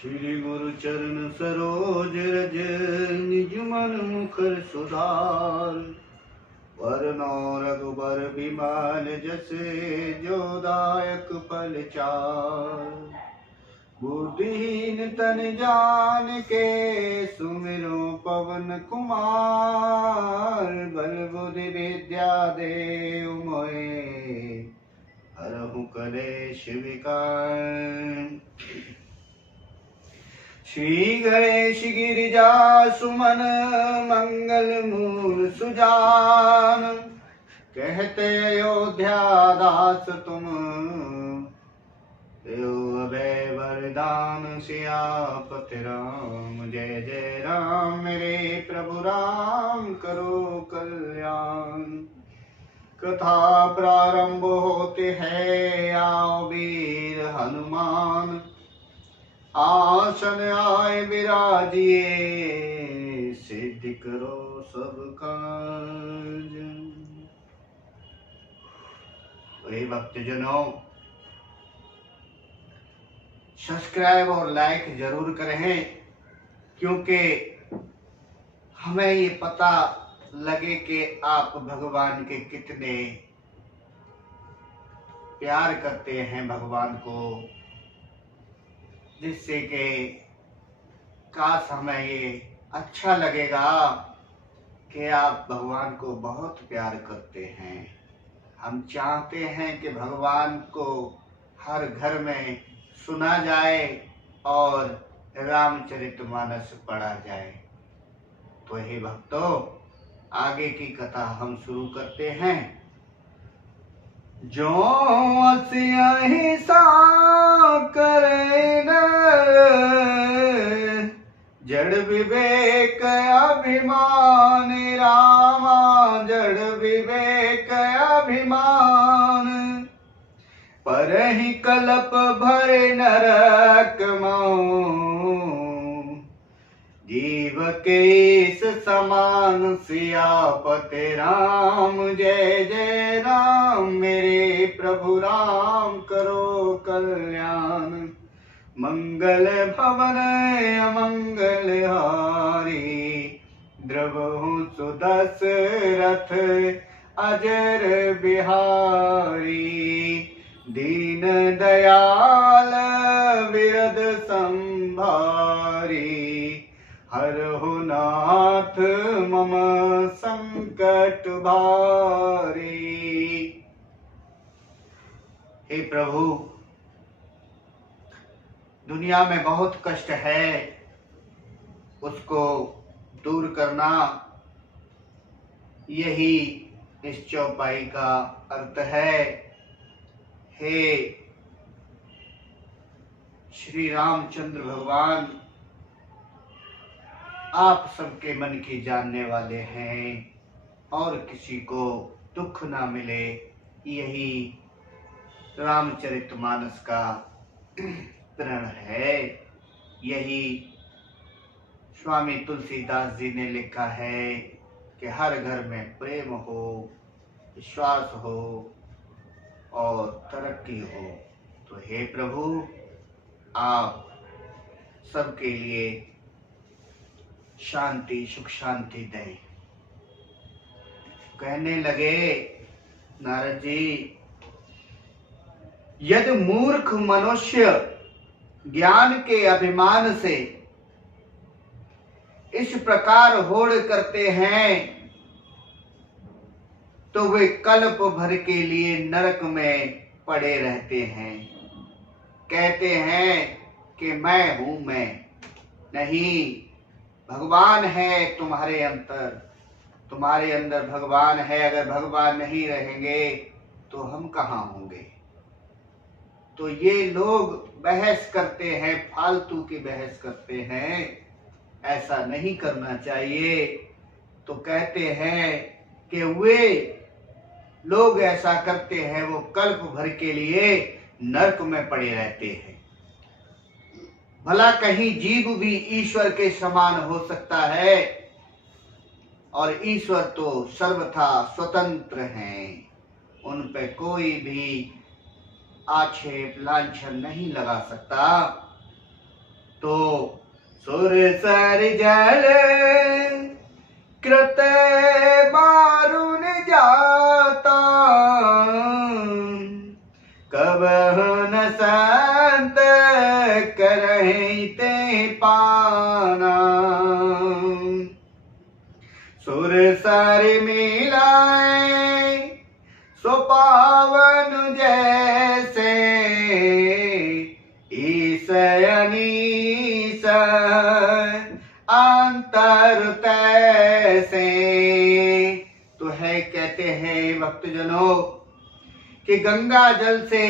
श्री गुरु चरण सरोज रज निज मन मुखर सुधार। वरनो रघुबर बिमल जसे जो दायक फल चार। बुद्धिहीन तन जान के सुमिरो पवन कुमार। बल बुद्धि विद्या देव मोहे हरहु कलेश विकार। श्री गणेश गिरिजा सुमन मंगल मूल सुजान। कहते अयोध्या दास तुम देव अभय वरदान। सियापति राम जय जय राम मेरे प्रभु राम करो कल्याण। कथा प्रारंभ होते है आओ वीर हनुमान। आसन आए विराजिए सिद्धि करो सब काज। वही भक्तजनों, सब्सक्राइब और लाइक जरूर करें, क्योंकि हमें ये पता लगे कि आप भगवान के कितने प्यार करते हैं भगवान को, जिससे कि काश हमें ये अच्छा लगेगा कि आप भगवान को बहुत प्यार करते हैं। हम चाहते हैं कि भगवान को हर घर में सुना जाए और रामचरितमानस पढ़ा जाए। तो हे भक्तों, आगे की कथा हम शुरू करते हैं। जो अहिंसा करे नर, जड़ विवेक अभिमान। रामा जड़ विवेक अभिमान। परहि कलप भरे नरक मऊ। जीव के इस समान। सियापति राम जय जय राम मेरे प्रभु राम करो कल्याण। मंगल भवन अमंगल हारी। द्रवहु सुदशरथ अजर बिहारी। दीन दयाल विरद संभारी। हरहु नाथ मम संकट भारी। हे प्रभु, दुनिया में बहुत कष्ट है, उसको दूर करना यही इस चौपाई का अर्थ है। हे श्री रामचंद्र भगवान, आप सबके मन की जानने वाले हैं और किसी को दुख ना मिले, यही रामचरितमानस का प्रण है। यही स्वामी तुलसीदास जी ने लिखा है कि हर घर में प्रेम हो, विश्वास हो और तरक्की हो। तो हे प्रभु, आप सबके लिए शांति सुख शांति दें। कहने लगे नारद जी, यदि मूर्ख मनुष्य ज्ञान के अभिमान से इस प्रकार होड़ करते हैं, तो वे कल्प भर के लिए नरक में पड़े रहते हैं। कहते हैं कि मैं हूं, मैं नहीं, भगवान है तुम्हारे अंदर, तुम्हारे अंदर भगवान है। अगर भगवान नहीं रहेंगे तो हम कहाँ होंगे। तो ये लोग बहस करते हैं, फालतू की बहस करते हैं, ऐसा नहीं करना चाहिए। तो कहते हैं कि वे लोग ऐसा करते हैं, वो कल्प भर के लिए नरक में पड़े रहते हैं। भला कहीं जीव भी ईश्वर के समान हो सकता है, और ईश्वर तो सर्वथा स्वतंत्र हैं, उन पे कोई भी आक्षेप लांछन नहीं लगा सकता। तो सुर सर जल कृत मारुन जाता, कब न संत करहि ते पाना। सुर सर मिलाए सो पावन जैसे, ईस अनीस अंतर तैसे। तो है कहते हैं भक्तजनों कि गंगा जल से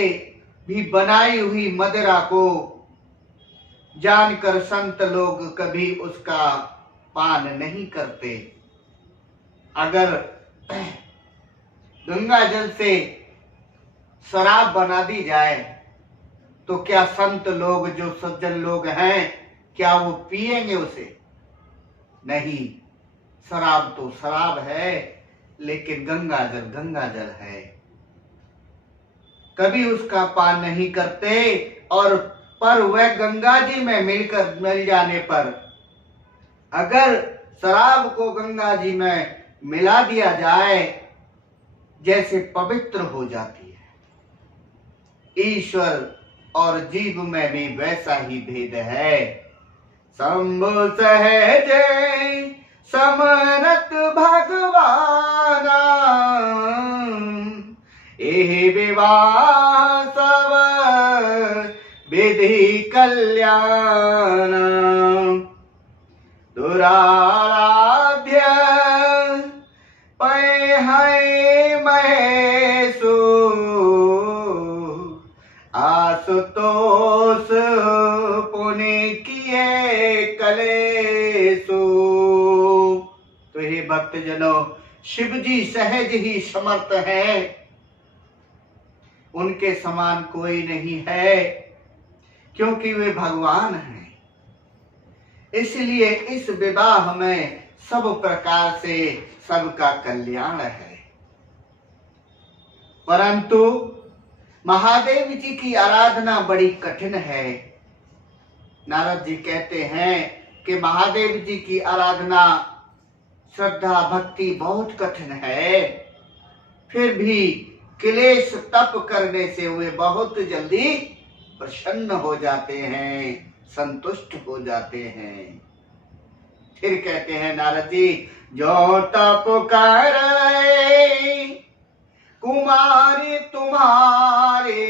भी बनाई हुई मदिरा को जानकर संत लोग कभी उसका पान नहीं करते। अगर गंगा जल से शराब बना दी जाए तो क्या संत लोग, जो सज्जन लोग हैं, क्या वो पिएंगे उसे? नहीं। शराब तो शराब है, लेकिन गंगा जल है, कभी उसका पान नहीं करते। और पर वह गंगा जी में मिल जाने पर, अगर शराब को गंगा जी में मिला दिया जाए, जैसे पवित्र हो जाती है। ईश्वर और जीव में भी वैसा ही भेद है। शंभु सहज समरत भगवाना, एहि विवाह सब विधि कल्याण। दुराराध्य पै है महेशु, आशुतोष पुण्य किए कलेशु। तो हे भक्तजनों, शिव जी सहज ही समर्थ है, उनके समान कोई नहीं है, क्योंकि वे भगवान हैं। इसलिए इस विवाह में सब प्रकार से सबका कल्याण है। परंतु महादेव जी की आराधना बड़ी कठिन है। नारद जी कहते हैं कि महादेव जी की आराधना, श्रद्धा भक्ति बहुत कठिन है, फिर भी क्लेश तप करने से वे बहुत जल्दी प्रसन्न हो जाते हैं, संतुष्ट हो जाते हैं। फिर कहते हैं नारद जी, जो तप करे कुमारी तुम्हारे,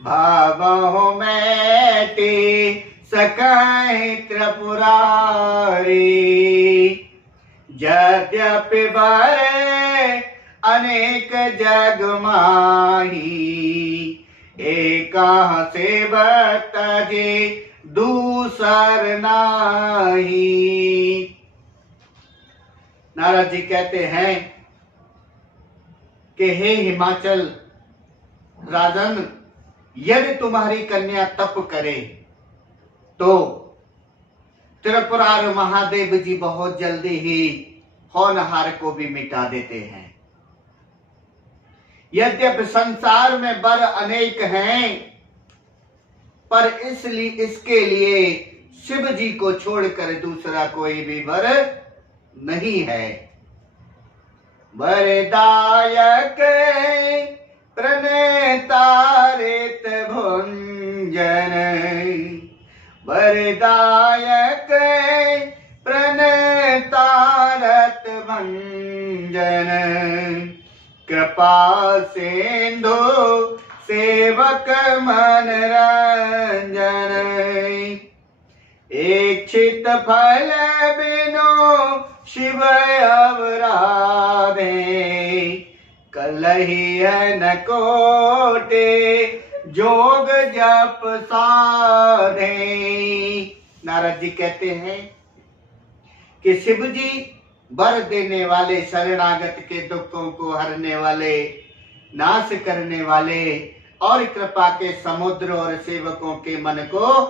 भावो मैटे सकहि त्रिपुरारी। यद्यपि बरे अनेक जग माही, एका सेवक तजे दूसर नाही। नारद जी कहते हैं कि हे हिमाचल राजन, यदि तुम्हारी कन्या तप करे तो त्रिपुरार महादेव जी बहुत जल्दी ही होनहार को भी मिटा देते हैं। यद्यपि संसार में वर अनेक हैं, पर इसके लिए शिव जी को छोड़कर दूसरा कोई भी वर नहीं है। वरदायक प्रणेतारित भुंजन, वरदायक प्रणेतारत भंजन। कृपा सिंधु सेवक मन रंजन, इच्छित फल बिनो शिव अवराधे। कलहि न कोटे जोग जप साधे। नारद जी कहते हैं कि शिव जी वर देने वाले, शरणागत के दुखों को हरने वाले, नाश करने वाले और कृपा के समुद्र और सेवकों के मन को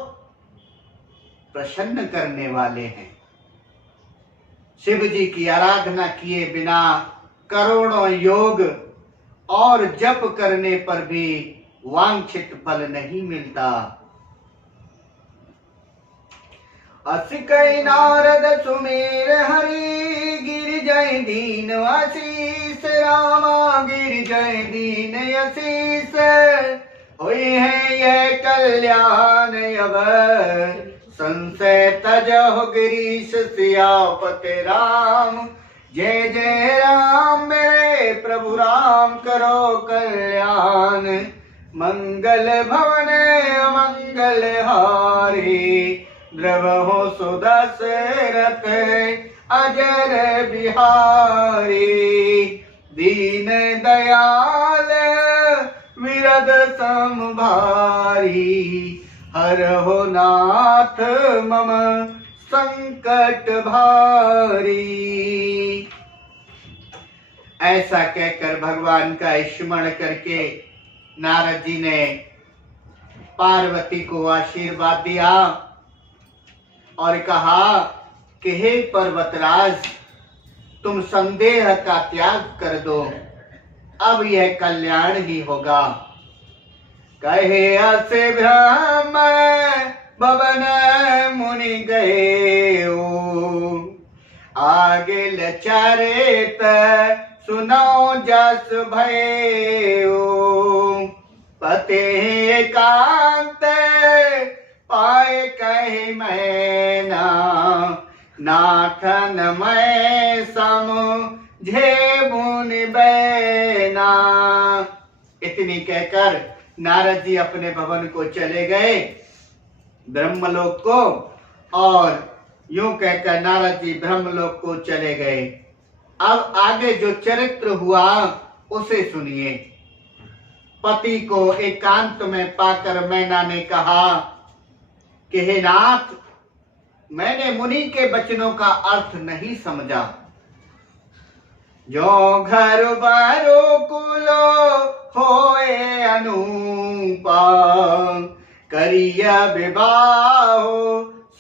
प्रसन्न करने वाले हैं। शिव जी की आराधना किए बिना करोड़ों योग और जप करने पर भी वांछित फल नहीं मिलता। अस कई नारद सुमेर हरि गिर जय दीन आशीष रामा गिर जय दीन आशीष होई है ये कल्याण अब संशय तजहो गिरीश सियापति राम जय जय राम मेरे प्रभु राम करो कल्याण मंगल भवन मंगल हारी द्रवहो सुदशरथ अजर बिहारी दीन दयाल विरद समभारी हर हो नाथ मम संकट भारी। ऐसा कहकर भगवान का स्मरण करके नारद जी ने पार्वती को आशीर्वाद दिया और कहा कि हे पर्वतराज, तुम संदेह का त्याग कर दो, अब यह कल्याण ही होगा। कहे असे ब्रह्म भवन मुनि गए आगे लचारेत सुनो जस भयो पते एकांत पाए कहे मैना नाथन मैं समझे मुनि बैना। इतनी कहकर नारद जी अपने भवन को चले गए ब्रह्मलोक को, और यूं कहकर नारद जी ब्रह्मलोक को चले गए। अब आगे जो चरित्र हुआ उसे सुनिए। पति को एकांत में पाकर मैना ने कहा कि हे नाथ, मैंने मुनि के वचनों का अर्थ नहीं समझा। जो घर बारो कुलो होए अनूपा करिया विवाह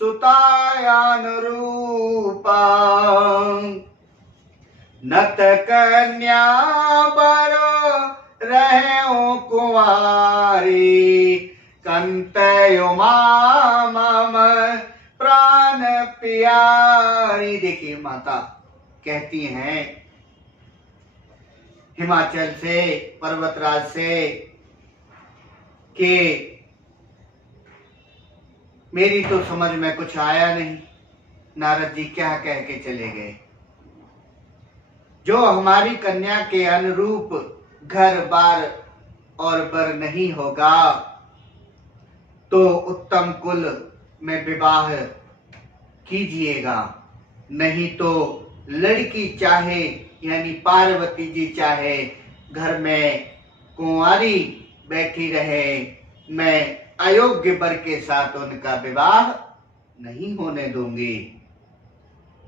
सुतायान रूपा नत कन्या बरो रहे कुंवारी कंतयो माम प्राण प्यारी। देखिए माता कहती हैं हिमाचल से, पर्वतराज से कि मेरी तो समझ में कुछ आया नहीं, नारद जी क्या कह के चले गए। जो हमारी कन्या के अनुरूप घर बार और बर नहीं होगा तो उत्तम कुल में विवाह कीजिएगा, नहीं तो लड़की चाहे यानी पार्वती जी चाहे घर में कुंवारी बैठी रहे, मैं अयोग्य वर के साथ उनका विवाह नहीं होने दूंगी,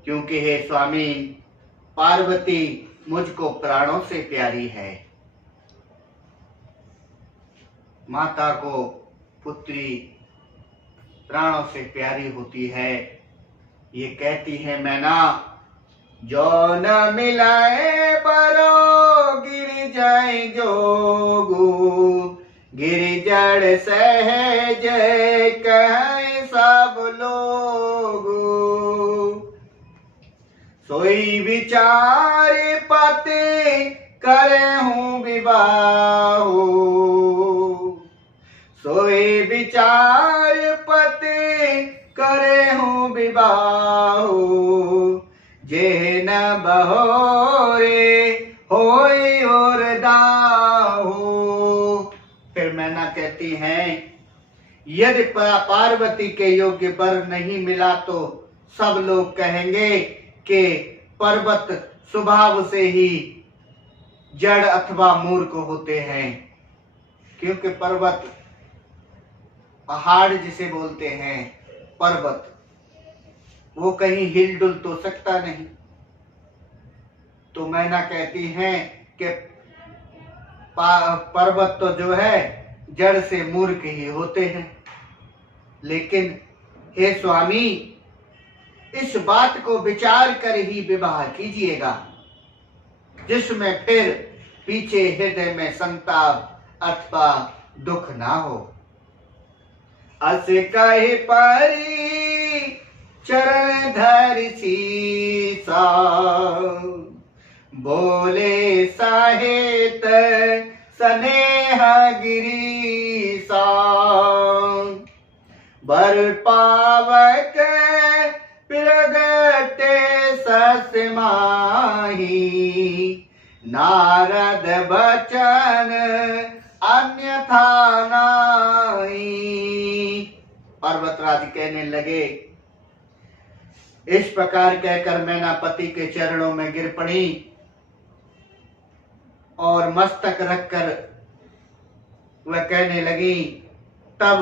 क्योंकि हे स्वामी पार्वती मुझको प्राणों से प्यारी है। माता को पुत्री प्राणों से प्यारी होती है। ये कहती है मैना, जो न मिलाए बरो गिर जाए जोगू गिर जड़ सहज कहे सब लोगू सोई विचार पति करे हूँ विवाह सोई विचार पति करे हूँ विवाह जे न बहोरे होई और दाहो। फिर मैना कहती हैं यदि पार्वती के योग्य वर नहीं मिला तो सब लोग कहेंगे कि पर्वत स्वभाव से ही जड़ अथवा मूर्ख होते हैं, क्योंकि पर्वत पहाड़ जिसे बोलते हैं पर्वत, वो कहीं हिल डुल तो सकता नहीं। तो मैना कहती हैं कि पर्वत तो जो है जड़ से मूर्ख ही होते हैं। लेकिन हे स्वामी, इस बात को विचार कर ही विवाह कीजिएगा, जिसमें फिर पीछे हृदय में संताप अथवा दुख ना हो। अस कहे परी चरण धरि सीसा, बोले सहित स्नेह गिरीसा। बर पावक प्रगटे सस माही, नारद बचन अन्यथा नाई। पर्वतराज कहने लगे, इस प्रकार कहकर मैना पति के चरणों में गिर पड़ी और मस्तक रखकर वह कहने लगी। तब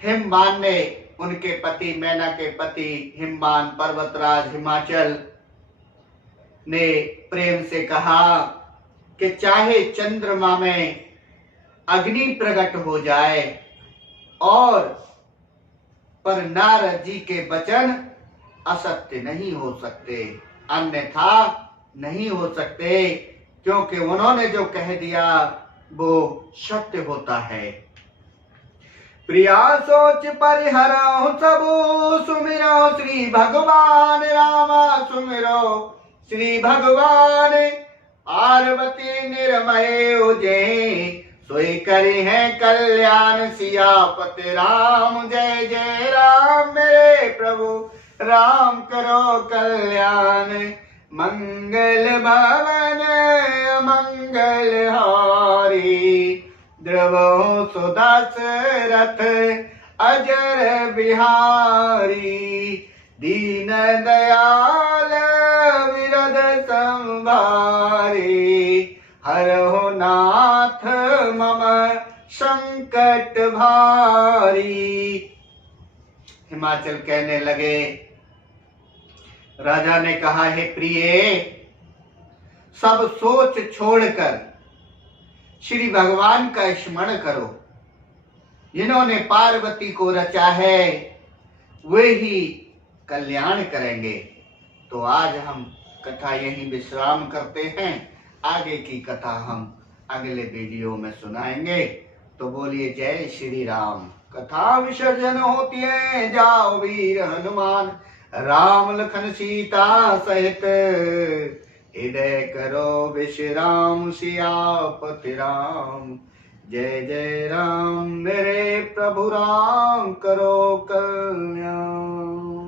हिमवान ने, उनके पति मैना के पति हिमवान पर्वतराज हिमाचल ने प्रेम से कहा कि चाहे चंद्रमा में अग्नि प्रकट हो जाए और पर नारद जी के वचन असत्य नहीं हो सकते, अन्यथा नहीं हो सकते, क्योंकि उन्होंने जो कह दिया वो सत्य होता है। प्रिया सोच परिहरो सबू, सुमिरो श्री भगवान रामा, सुमिरो श्री भगवान। पार्वती निर्मय उजे, सोई करी है कल्याण, सियापति राम जय जय राम। मेरे प्रभु राम करो कल्याण, मंगल भवन अमंगल हारी। द्रवो सुदशरथ अजर बिहारी, दीन दयाल विरद संभारी। हरहु नाथ मम संकट भारी। हिमाचल कहने लगे, राजा ने कहा, हे प्रिय, सब सोच छोड़कर श्री भगवान का स्मरण करो। जिन्होंने पार्वती को रचा है वे ही कल्याण करेंगे। तो आज हम कथा यहीं विश्राम करते हैं, आगे की कथा हम अगले वीडियो में सुनाएंगे। तो बोलिए जय श्री राम। कथा विसर्जन होती है, जाओ वीर हनुमान, राम लखन सीता सहित, हृदय करो विश्राम, सियापति राम जय जय राम। मेरे प्रभु राम करो कल्याण।